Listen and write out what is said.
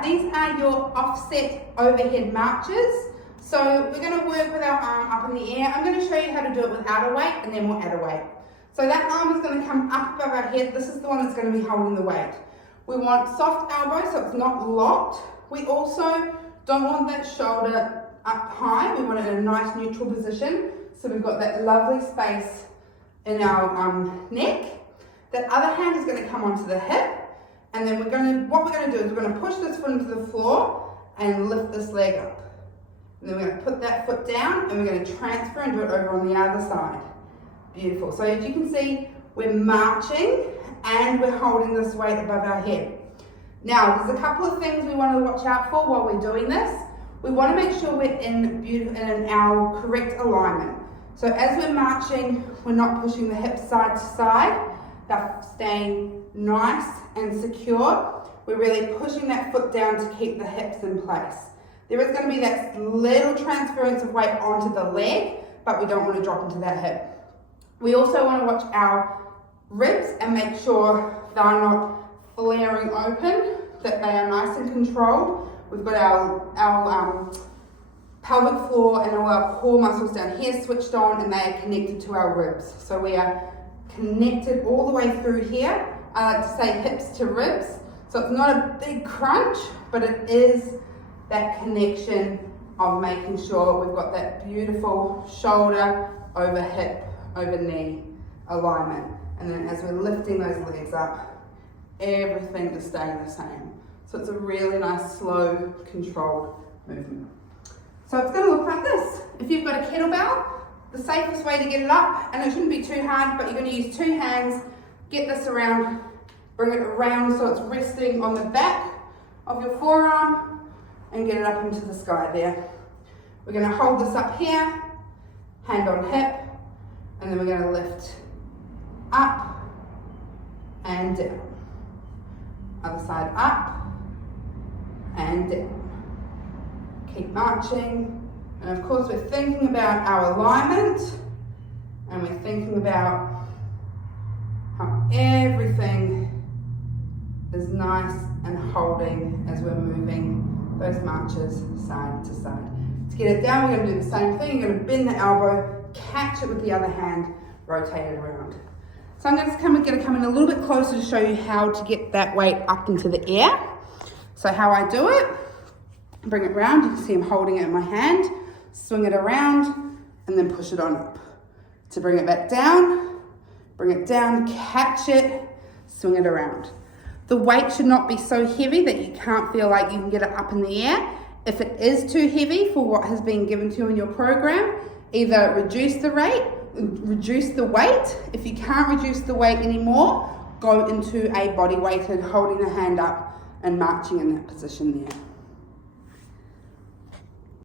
but these are your offset overhead marches. So we're going to work with our arm up in the air. I'm going to show you how to do it without a weight, and then we'll add a weight. So that arm is going to come up above our head. This is the one that's going to be holding the weight. We want soft elbow so it's not locked. We also don't want that shoulder up high. We want it in a nice neutral position. So we've got that lovely space in our neck. That other hand is going to come onto the hip. And then what we're going to do is we're going to push this foot into the floor and lift this leg up. And then we're going to put that foot down and we're going to transfer and do it over on the other side. Beautiful. So as you can see, we're marching and we're holding this weight above our head. Now, there's a couple of things we want to watch out for while we're doing this. We want to make sure we're in our correct alignment. So as we're marching, we're not pushing the hips side to side. They're staying nice and secure. We're really pushing that foot down to keep the hips in place. There is going to be that little transference of weight onto the leg, but we don't want to drop into that hip. We also want to watch our ribs and make sure they're not flaring open, that they are nice and controlled. We've got our pelvic floor and all our core muscles down here switched on, and they are connected to our ribs. So we are connected all the way through here. I like to say hips to ribs. So it's not a big crunch, but it is that connection of making sure we've got that beautiful shoulder over hip, over knee alignment. And then as we're lifting those legs up, everything is staying the same. So it's a really nice, slow, controlled movement. So it's going to look like this. If you've got a kettlebell, the safest way to get it up, and it shouldn't be too hard, but you're going to use two hands, get this around, bring it around so it's resting on the back of your forearm, and get it up into the sky there. We're going to hold this up here, hand on hip, and then we're going to lift up and down. Other side up and down. Keep marching. And of course we're thinking about our alignment, and we're thinking about how everything is nice and holding as we're moving those marches side to side. To get it down, we're going to do the same thing. You're going to bend the elbow, catch it with the other hand, rotate it around. So I'm going to come in a little bit closer to show you how to get that weight up into the air. So how I do it, bring it round. You can see I'm holding it in my hand, swing it around, and then push it on up. To bring it back down, bring it down, catch it, swing it around. The weight should not be so heavy that you can't feel like you can get it up in the air. If it is too heavy for what has been given to you in your program, either reduce the weight. If you can't reduce the weight anymore, go into a body weighted, holding the hand up and marching in that position there.